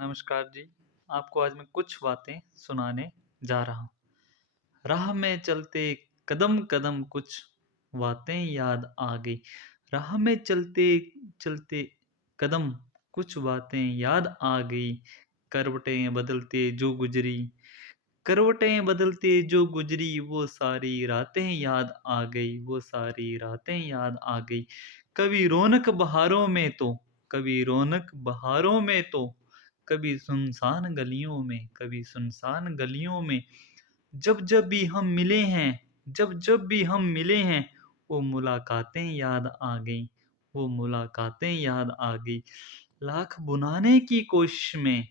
नमस्कार जी। आपको आज मैं कुछ बातें सुनाने जा रहा हूँ। राह में चलते कदम-कदम कुछ बातें याद आ गई। राह में चलते-चलते कदम कुछ बातें याद आ गई। करवटें बदलते जो गुज़री करवटें बदलते जो गुज़री वो सारी रातें याद आ गई, वो सारी रातें याद आ गई। कभी रौनक बहारों में तो कभी रौनक बहारों में तो कभी सुनसान गलियों में, कभी सुनसान गलियों में। जब-जब भी हम मिले हैं जब-जब भी हम मिले हैं, वो मुलाकातें याद आ गईं, वो मुलाकातें याद आ गई। लाख बुलाने की कोशिश में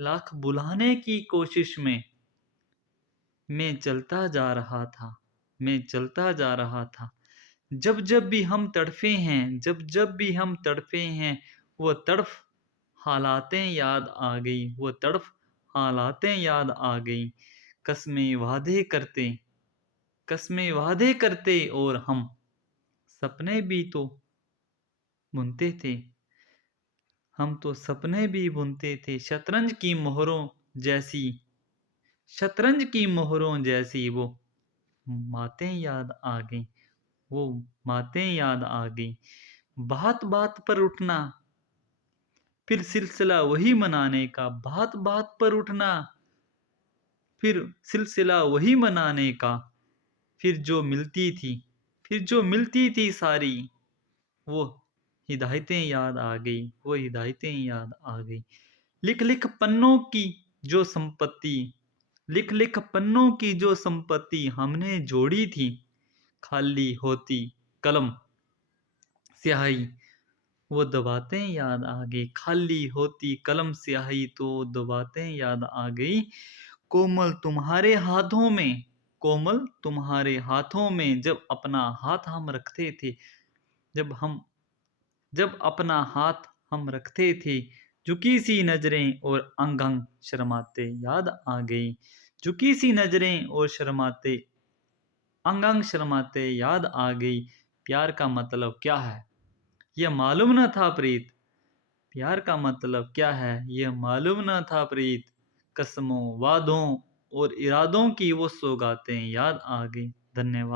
लाख बुलाने की कोशिश में मैं चलता जा रहा था, मैं चलता जा रहा था। जब-जब भी हम तड़फे हैं जब-जब भी हम तड़फे हैं, वो तड़फ हालातें याद आ गई, वो तड़फ हालातें याद आ गईं। कस्में वादे करते कस्में वादे करते और हम सपने भी तो बुनते थे। हम तो सपने भी बुनते थे शतरंज की मोहरों जैसी वो बातें याद आ गईं, वो बातें याद आ गईं। बात-बात पर उठना, फिर सिलसिला वही मनाने का, बात-बात पर उठना, फिर सिलसिला वही मनाने का। फिर जो मिलती थी फिर जो मिलती थी सारी, वो हिदायतें याद आ गई, वो हिदायतें याद आ गई। लिख-लिख पन्नों की जो संपत्ति लिख-लिख पन्नों की जो संपत्ति हमने जोड़ी थी, खाली होती कलम स्याही वो दबातें याद आ गई। खाली होती कलम स्याही तो दबातें याद आ गई। कोमल तुम्हारे हाथों में कोमल तुम्हारे हाथों में जब अपना हाथ हम रखते थे जब हम जब अपना हाथ हम रखते थे, झुकी सी नजरें और अंग-अंग शर्माते याद आ गई। झुकी सी नजरें और शर्माते अंग-अंग शर्माते याद आ गई। प्यार का मतलब क्या है? यह मालूम न था प्रीत। प्यार का मतलब क्या है? यह मालूम न था प्रीत। कसमों, वादों और इरादों की वो सौगातें याद आ गईं। धन्यवाद।